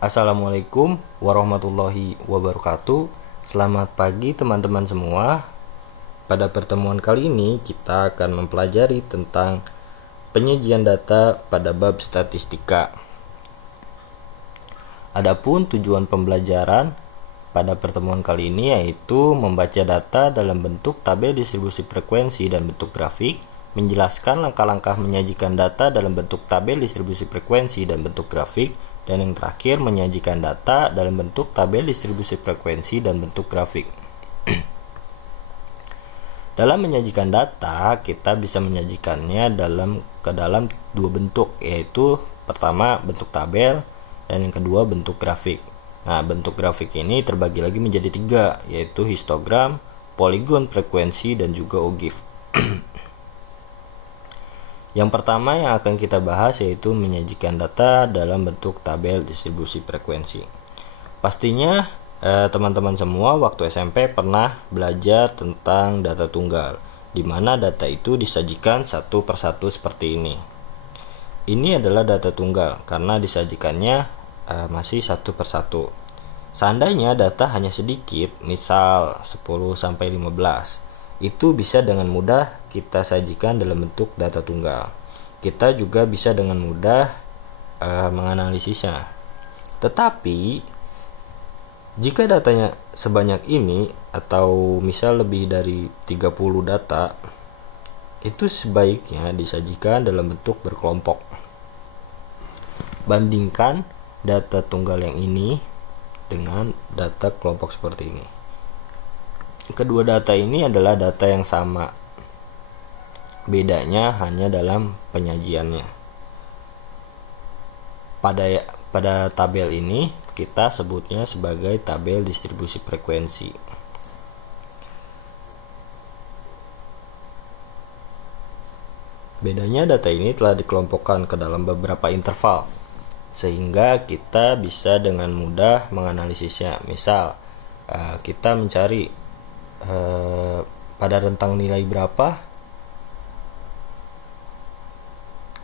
Assalamualaikum warahmatullahi wabarakatuh. Selamat pagi teman-teman semua. Pada pertemuan kali ini kita akan mempelajari tentang penyajian data pada bab statistika. Adapun tujuan pembelajaran pada pertemuan kali ini yaitu membaca data dalam bentuk tabel distribusi frekuensi dan bentuk grafik, menjelaskan langkah-langkah menyajikan data dalam bentuk tabel distribusi frekuensi dan bentuk grafik, dan yang terakhir menyajikan data dalam bentuk tabel distribusi frekuensi dan bentuk grafik. Dalam menyajikan data, kita bisa menyajikannya ke dalam dua bentuk, yaitu pertama bentuk tabel dan yang kedua bentuk grafik. Nah, bentuk grafik ini terbagi lagi menjadi tiga, yaitu histogram, poligon frekuensi, dan juga OGIF. Yang pertama yang akan kita bahas yaitu menyajikan data dalam bentuk tabel distribusi frekuensi. Pastinya teman-teman semua waktu SMP pernah belajar tentang data tunggal, di mana data itu disajikan satu persatu seperti ini. Ini adalah data tunggal karena disajikannya masih satu persatu. Seandainya data hanya sedikit, misal 10-15, itu bisa dengan mudah kita sajikan dalam bentuk data tunggal. Kita juga bisa dengan mudah menganalisisnya. Tetapi jika datanya sebanyak ini atau misal lebih dari 30 data, itu sebaiknya disajikan dalam bentuk berkelompok. Bandingkan data tunggal yang ini dengan data kelompok seperti ini. Kedua data ini adalah data yang sama, bedanya hanya dalam penyajiannya. Pada tabel ini kita sebutnya sebagai tabel distribusi frekuensi. Bedanya data ini telah dikelompokkan ke dalam beberapa interval, sehingga kita bisa dengan mudah menganalisisnya. Misal kita mencari pada rentang nilai berapa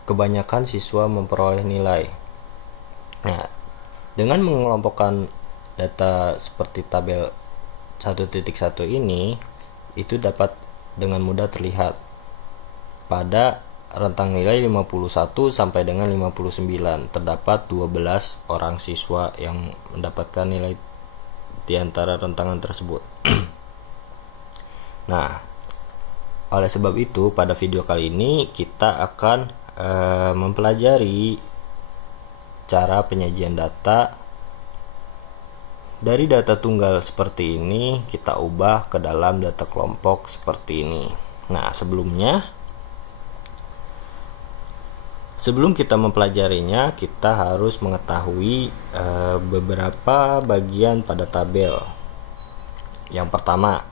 kebanyakan siswa memperoleh nilai. Nah, dengan mengelompokkan data seperti tabel 1.1 ini, itu dapat dengan mudah terlihat pada rentang nilai 51 sampai dengan 59 terdapat 12 orang siswa yang mendapatkan nilai di antara rentangan tersebut. Nah, oleh sebab itu pada video kali ini kita akan mempelajari cara penyajian data dari data tunggal seperti ini kita ubah ke dalam data kelompok seperti ini. Nah, sebelum kita mempelajarinya, kita harus mengetahui beberapa bagian pada tabel. Yang pertama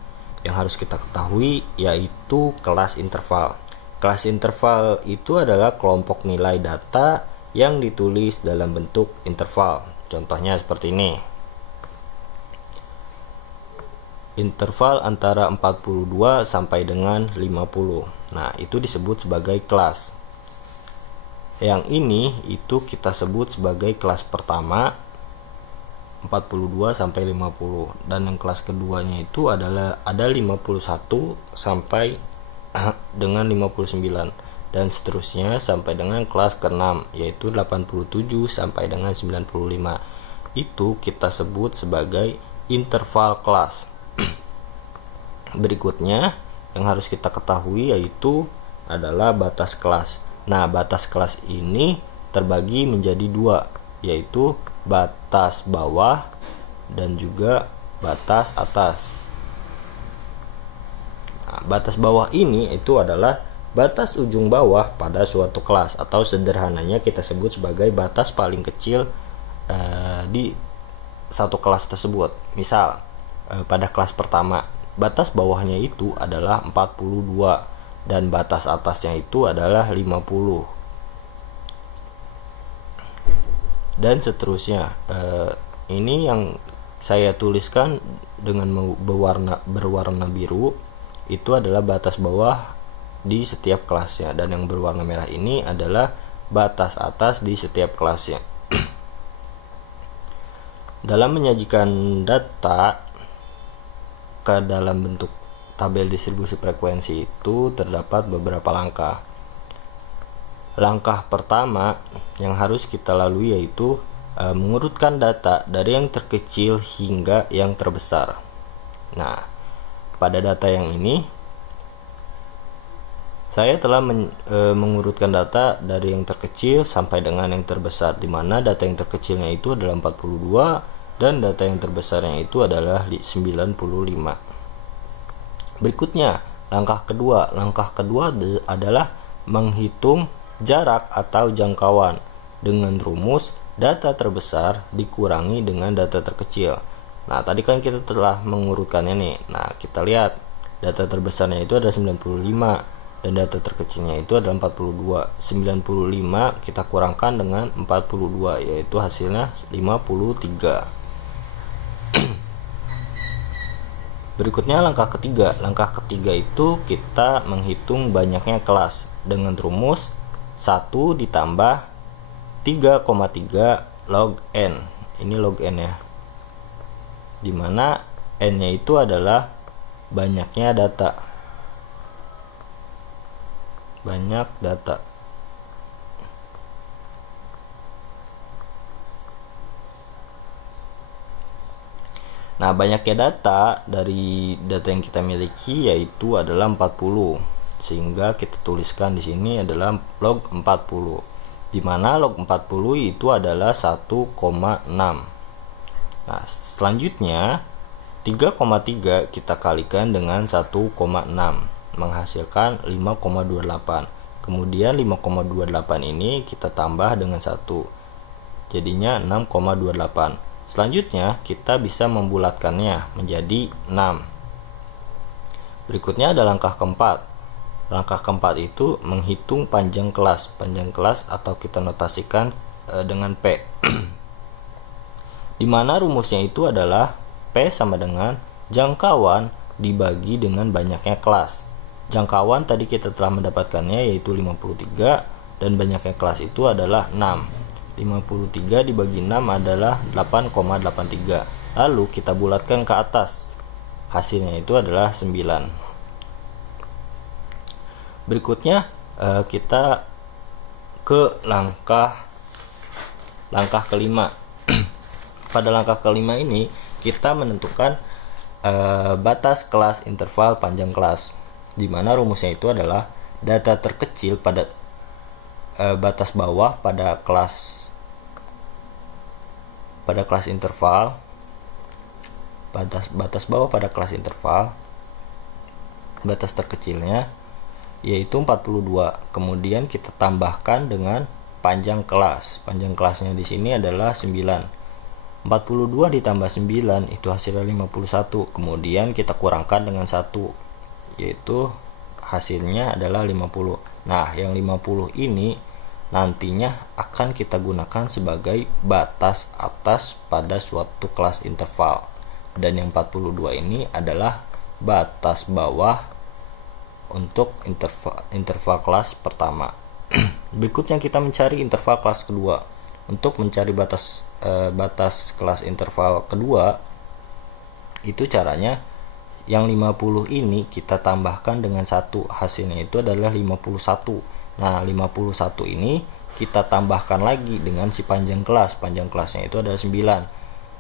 yang harus kita ketahui yaitu kelas interval. Kelas interval itu adalah kelompok nilai data yang ditulis dalam bentuk interval. Contohnya seperti ini. Interval antara 42 sampai dengan 50. Nah, itu disebut sebagai kelas. Yang ini itu kita sebut sebagai kelas pertama 42 sampai 50, dan yang kelas keduanya itu adalah ada 51 sampai dengan 59 dan seterusnya sampai dengan kelas ke-6 yaitu 87 sampai dengan 95. Itu kita sebut sebagai interval kelas. Berikutnya yang harus kita ketahui yaitu adalah batas kelas. Nah, batas kelas ini terbagi menjadi dua, yaitu batas bawah dan juga batas atas. Nah, batas bawah ini itu adalah batas ujung bawah pada suatu kelas, atau sederhananya kita sebut sebagai batas paling kecil di satu kelas tersebut. Misal pada kelas pertama batas bawahnya itu adalah 42 dan batas atasnya itu adalah 50. Dan seterusnya. Ini yang saya tuliskan dengan berwarna biru itu adalah batas bawah di setiap kelasnya, dan yang berwarna merah ini adalah batas atas di setiap kelasnya. Dalam menyajikan data ke dalam bentuk tabel distribusi frekuensi itu terdapat beberapa langkah. Langkah pertama yang harus kita lalui yaitu mengurutkan data dari yang terkecil hingga yang terbesar. Nah, pada data yang ini saya telah mengurutkan data dari yang terkecil sampai dengan yang terbesar, di mana data yang terkecilnya itu adalah 42 dan data yang terbesarnya itu adalah 95. Berikutnya, langkah kedua. Langkah kedua adalah menghitung jarak atau jangkauan dengan rumus data terbesar dikurangi dengan data terkecil. Nah, tadi kan kita telah mengurutkannya nih. Nah, kita lihat data terbesarnya itu ada 95 dan data terkecilnya itu adalah 42. 95 kita kurangkan dengan 42 yaitu hasilnya 53. Berikutnya langkah ketiga. Langkah ketiga itu kita menghitung banyaknya kelas dengan rumus 1 ditambah 3,3 log n. Ini log n ya. Dimana n-nya itu adalah banyaknya data. Banyak data. Nah, banyaknya data dari data yang kita miliki yaitu adalah 40. Sehingga kita tuliskan di sini adalah log 40. Di mana log 40 itu adalah 1,6. Nah, selanjutnya 3,3 kita kalikan dengan 1,6 menghasilkan 5,28. Kemudian 5,28 ini kita tambah dengan 1. Jadinya 6,28. Selanjutnya kita bisa membulatkannya menjadi 6. Berikutnya ada langkah keempat. Langkah keempat itu menghitung panjang kelas. Panjang kelas atau kita notasikan dengan P. Di mana rumusnya itu adalah P sama dengan jangkauan dibagi dengan banyaknya kelas. Jangkauan tadi kita telah mendapatkannya yaitu 53 dan banyaknya kelas itu adalah 6. 53 dibagi 6 adalah 8,83. Lalu kita bulatkan ke atas. Hasilnya itu adalah 9. Berikutnya kita ke langkah kelima. Pada langkah kelima ini kita menentukan batas kelas interval panjang kelas, di mana rumusnya itu adalah data terkecil pada batas bawah pada kelas interval, batas bawah pada kelas interval, batas terkecilnya yaitu 42. Kemudian kita tambahkan dengan panjang kelas. Panjang kelasnya di sini adalah 9. 42 ditambah 9 itu hasilnya 51. Kemudian kita kurangkan dengan 1 yaitu hasilnya adalah 50. Nah, yang 50 ini nantinya akan kita gunakan sebagai batas atas pada suatu kelas interval. Dan yang 42 ini adalah batas bawah untuk interval kelas pertama. Berikutnya kita mencari interval kelas kedua. Untuk mencari batas kelas interval kedua itu caranya yang 50 ini kita tambahkan dengan 1, hasilnya itu adalah 51. Nah, 51 ini kita tambahkan lagi dengan si panjang kelas. Panjang kelasnya itu adalah 9.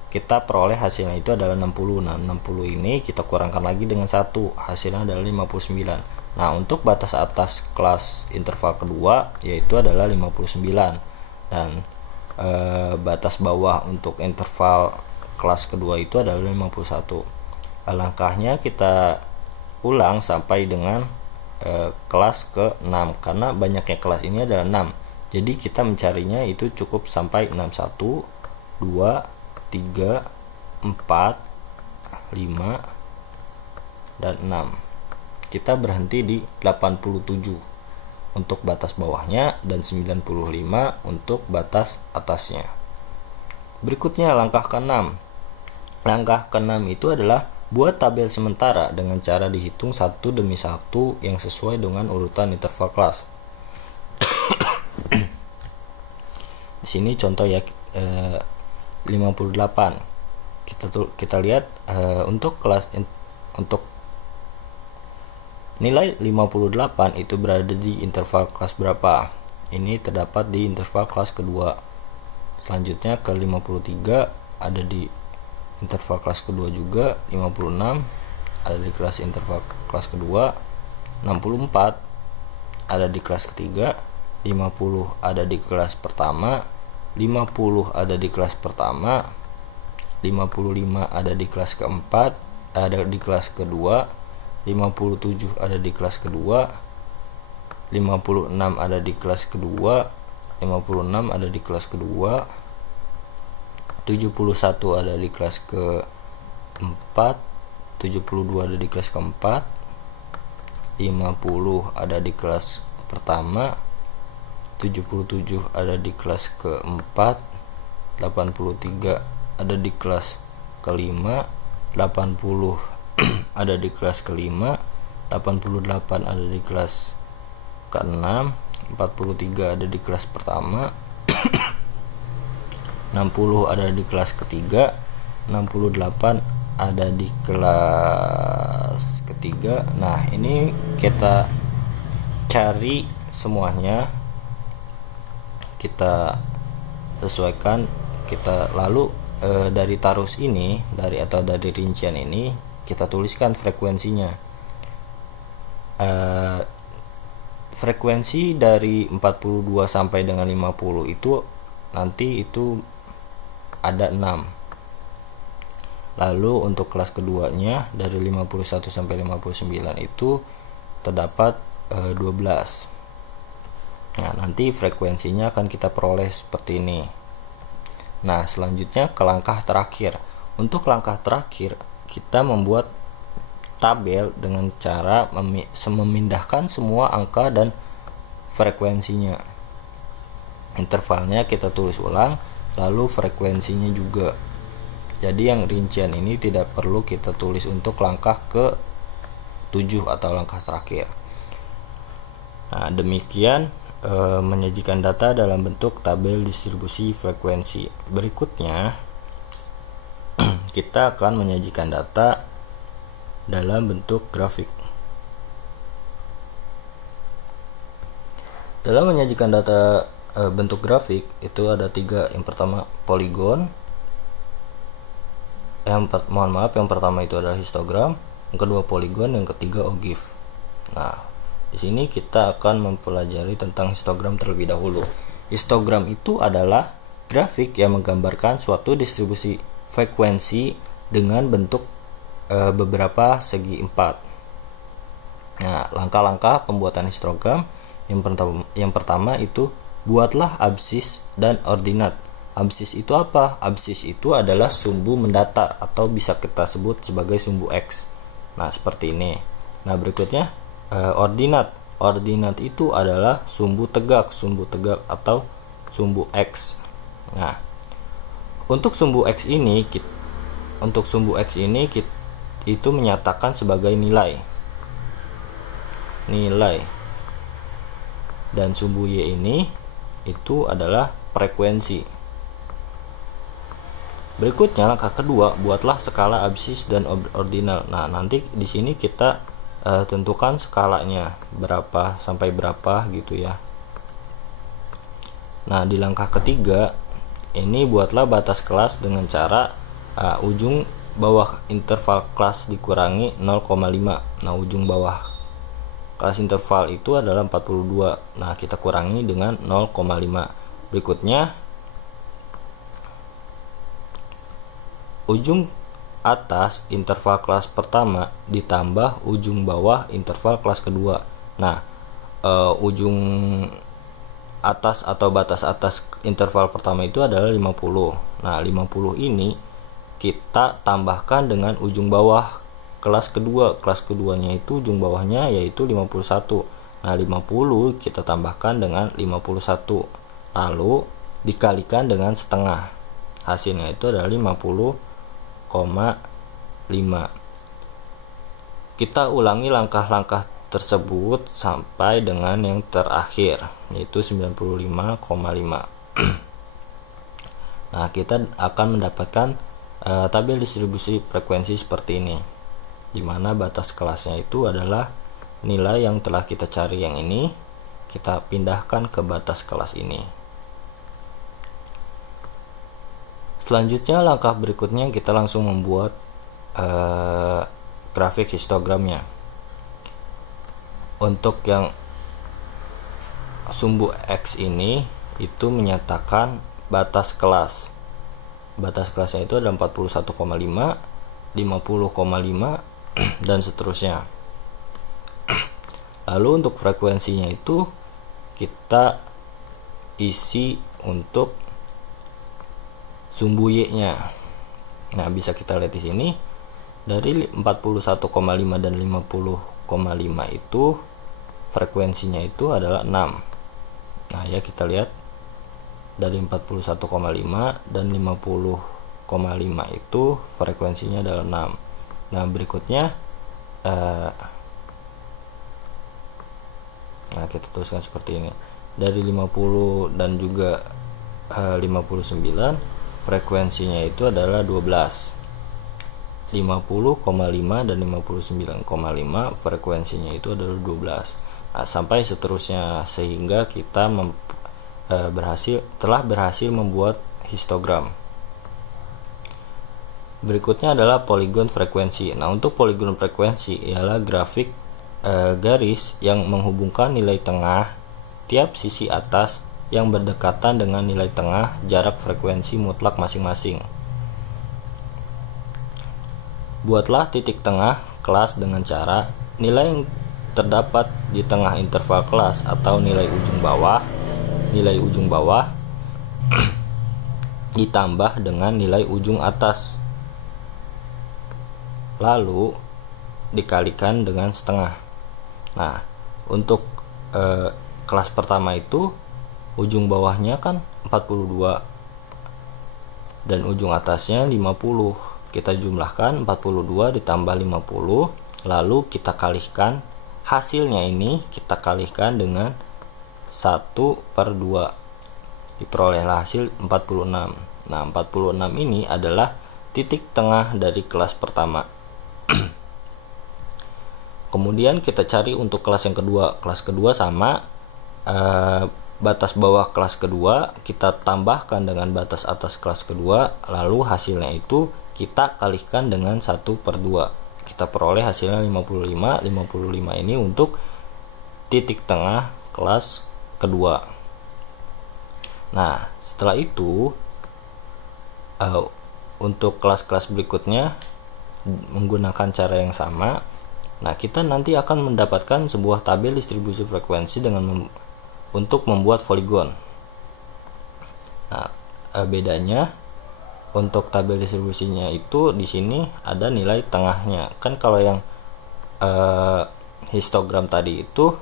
Kita peroleh hasilnya itu adalah 60. Nah, 60 ini kita kurangkan lagi dengan 1, hasilnya adalah 59. Nah, untuk batas atas kelas interval kedua yaitu adalah 59. Dan batas bawah untuk interval kelas kedua itu adalah 51. Langkahnya kita ulang sampai dengan kelas ke-6 karena banyaknya kelas ini adalah 6. Jadi kita mencarinya itu cukup sampai 61, 2, 3, 4, 5 dan 6. Kita berhenti di 87 untuk batas bawahnya dan 95 untuk batas atasnya. Berikutnya langkah ke-6. Langkah ke-6 itu adalah buat tabel sementara dengan cara dihitung satu demi satu yang sesuai dengan urutan interval kelas. Di sini contoh ya 58. kita lihat untuk untuk nilai 58 itu berada di interval kelas berapa. Ini terdapat di interval kelas kedua. Selanjutnya ke 53 ada di interval kelas kedua juga. 56 ada di kelas interval kelas kedua. 64 ada di kelas ketiga. 50 ada di kelas pertama. 50 ada di kelas pertama. 55 ada di kelas keempat, ada di kelas kedua. 57 ada di kelas kedua. 56 ada di kelas kedua. 56 ada di kelas kedua. 71 ada di kelas keempat. 72 ada di kelas keempat. 50 ada di kelas pertama. 77 ada di kelas keempat. 83 ada di kelas kelima. 80 ada di kelas kelima. 88 ada di kelas keenam. 43 ada di kelas pertama. 60 ada di kelas ketiga. 68 ada di kelas ketiga. Nah, ini kita cari semuanya, kita sesuaikan, kita lalu dari tarus ini, dari rincian ini kita tuliskan frekuensinya. Frekuensi dari 42 sampai dengan 50 itu nanti itu ada 6. Lalu untuk kelas keduanya dari 51 sampai 59 itu terdapat 12. Nah, nanti frekuensinya akan kita peroleh seperti ini. Nah, selanjutnya ke langkah terakhir. Untuk langkah terakhir, kita membuat tabel dengan cara memindahkan semua angka dan frekuensinya. Intervalnya kita tulis ulang, lalu frekuensinya juga. Jadi yang rincian ini tidak perlu kita tulis untuk langkah ke 7 atau langkah terakhir. Nah, demikian menyajikan data dalam bentuk tabel distribusi frekuensi. Berikutnya kita akan menyajikan data dalam bentuk grafik. Dalam menyajikan data bentuk grafik itu ada 3. Yang pertama poligon. Yang pertama itu adalah histogram, yang kedua poligon, yang ketiga OGIF. Nah, di sini kita akan mempelajari tentang histogram terlebih dahulu. Histogram itu adalah grafik yang menggambarkan suatu distribusi frekuensi dengan bentuk beberapa segi 4. Nah, langkah-langkah pembuatan histogram yang pertama itu buatlah absis dan ordinat. Absis itu apa? Absis itu adalah sumbu mendatar atau bisa kita sebut sebagai sumbu X. Nah, seperti ini. Nah, berikutnya ordinat. Ordinat itu adalah sumbu tegak atau sumbu X. Nah, untuk sumbu X ini itu menyatakan sebagai nilai. Dan sumbu Y ini itu adalah frekuensi. Berikutnya langkah kedua, buatlah skala absis dan ordinal. Nah, nanti di sini kita tentukan skalanya berapa sampai berapa gitu ya. Nah, di langkah ketiga ini buatlah batas kelas dengan cara ujung bawah interval kelas dikurangi 0,5. Nah, ujung bawah kelas interval itu adalah 42. Nah, kita kurangi dengan 0,5. Berikutnya ujung atas interval kelas pertama ditambah ujung bawah interval kelas kedua. Nah, ujung atas atau batas atas interval pertama itu adalah 50. Nah, 50 ini kita tambahkan dengan ujung bawah kelas kedua. Kelas keduanya itu ujung bawahnya yaitu 51. Nah, 50 kita tambahkan dengan 51. Lalu dikalikan dengan setengah. Hasilnya itu adalah 50,5. Kita ulangi langkah-langkah tersebut sampai dengan yang terakhir yaitu 95,5. Nah, kita akan mendapatkan tabel distribusi frekuensi seperti ini, di mana batas kelasnya itu adalah nilai yang telah kita cari yang ini, kita pindahkan ke batas kelas ini. Selanjutnya langkah berikutnya kita langsung membuat grafik histogramnya. Untuk yang sumbu X ini itu menyatakan batas kelas. Batas kelasnya itu ada 41,5, 50,5 dan seterusnya. Lalu untuk frekuensinya itu kita isi untuk sumbu Y-nya. Nah, bisa kita lihat di sini dari 41,5 dan 50,5 itu frekuensinya itu adalah 6. Nah, ya kita lihat dari 41,5 dan 50,5 itu frekuensinya adalah 6. Nah, berikutnya nah kita tuliskan seperti ini. Dari 50 dan juga 59 frekuensinya itu adalah 12. 50,5 dan 59,5 frekuensinya itu adalah 12. Nah, sampai seterusnya, sehingga kita telah berhasil membuat histogram. Berikutnya adalah poligon frekuensi. Nah, untuk poligon frekuensi ialah grafik garis yang menghubungkan nilai tengah tiap sisi atas yang berdekatan dengan nilai tengah jarak frekuensi mutlak masing-masing. Buatlah titik tengah kelas dengan cara nilai yang terdapat di tengah interval kelas atau nilai ujung bawah ditambah dengan nilai ujung atas, lalu dikalikan dengan setengah. Nah, untuk kelas pertama itu ujung bawahnya kan 42 dan ujung atasnya 50. Kita jumlahkan 42 ditambah 50, lalu kita kalikan hasilnya ini, kita kalikan dengan 1/2, diperolehlah hasil 46. Nah, 46 ini adalah titik tengah dari kelas pertama. Kemudian kita cari untuk kelas yang kedua. Kelas kedua sama batas bawah kelas kedua kita tambahkan dengan batas atas kelas kedua, lalu hasilnya itu kita kalikan dengan 1/2. Kita peroleh hasilnya 55. 55 ini untuk titik tengah kelas kedua. Nah, setelah itu untuk kelas-kelas berikutnya menggunakan cara yang sama. Nah, kita nanti akan mendapatkan sebuah tabel distribusi frekuensi untuk membuat poligon. Nah, bedanya untuk tabel distribusinya itu di sini ada nilai tengahnya. Kan kalau yang histogram tadi itu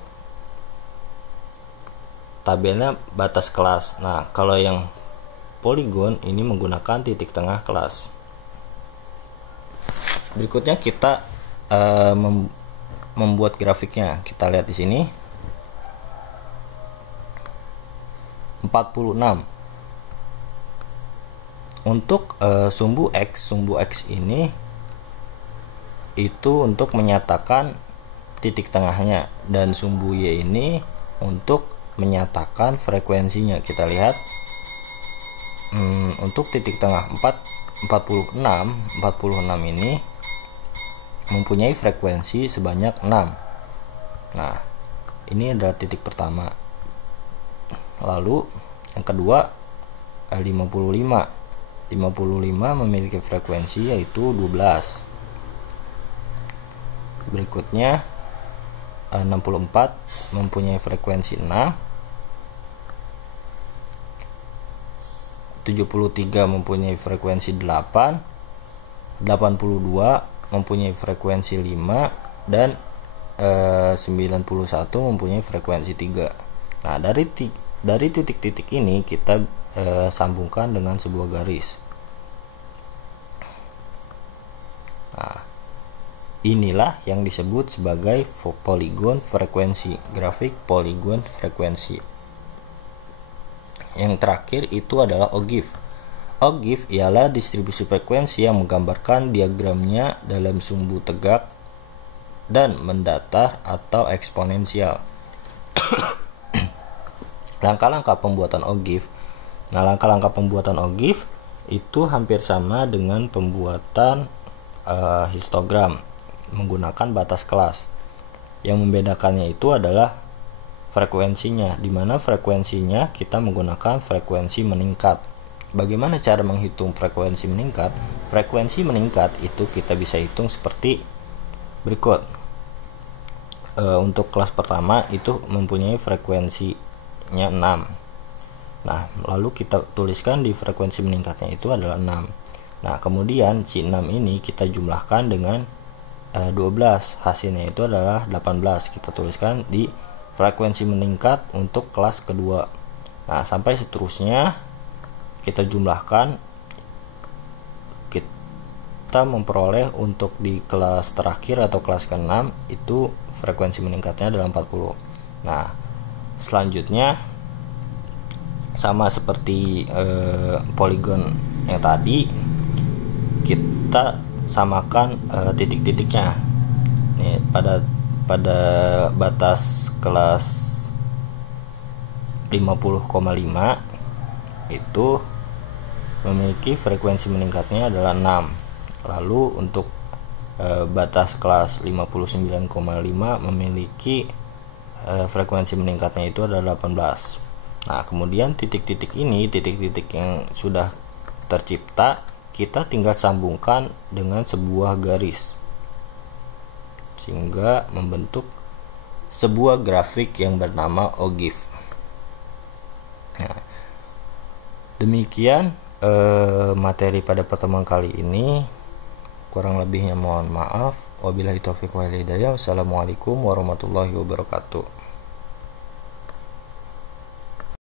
tabelnya batas kelas. Nah, kalau yang poligon ini menggunakan titik tengah kelas. Berikutnya kita membuat grafiknya. Kita lihat di sini 46. Untuk sumbu X ini itu untuk menyatakan titik tengahnya, dan sumbu Y ini untuk menyatakan frekuensinya. Kita lihat untuk titik tengah 46 ini mempunyai frekuensi sebanyak 6. Nah, ini adalah titik pertama. Lalu yang kedua 55 memiliki frekuensi yaitu 12. Berikutnya 64 mempunyai frekuensi 6. 73 mempunyai frekuensi 8. 82 mempunyai frekuensi 5 dan 91 mempunyai frekuensi 3. Nah, dari titik-titik ini kita sambungkan dengan sebuah garis. Nah, inilah yang disebut sebagai poligon frekuensi, grafik poligon frekuensi. Yang terakhir itu adalah ogive. Ogive ialah distribusi frekuensi yang menggambarkan diagramnya dalam sumbu tegak dan mendatar atau eksponensial. Langkah-langkah pembuatan ogive. Nah, langkah-langkah pembuatan ogive itu hampir sama dengan pembuatan histogram menggunakan batas kelas. Yang membedakannya itu adalah frekuensinya, di mana frekuensinya kita menggunakan frekuensi meningkat. Bagaimana cara menghitung frekuensi meningkat? Frekuensi meningkat itu kita bisa hitung seperti berikut. Untuk kelas pertama itu mempunyai frekuensinya 6. Nah, lalu kita tuliskan di frekuensi meningkatnya itu adalah 6. Nah, kemudian si 6 ini kita jumlahkan dengan 12. Hasilnya itu adalah 18. Kita tuliskan di frekuensi meningkat untuk kelas kedua. Nah, sampai seterusnya kita jumlahkan, kita memperoleh untuk di kelas terakhir atau kelas ke-6 itu frekuensi meningkatnya adalah 40. Nah, selanjutnya sama seperti poligon yang tadi, kita samakan titik-titiknya. Nih, pada batas kelas 50,5 itu memiliki frekuensi meningkatnya adalah 6. Lalu untuk batas kelas 59,5 memiliki frekuensi meningkatnya itu adalah 18. Nah, kemudian titik-titik ini, titik-titik yang sudah tercipta, kita tinggal sambungkan dengan sebuah garis sehingga membentuk sebuah grafik yang bernama ogive. Nah, demikian materi pada pertemuan kali ini. Kurang lebihnya mohon maaf. Wabillahi taufiq wal hidayah. Wassalamualaikum warahmatullahi wabarakatuh.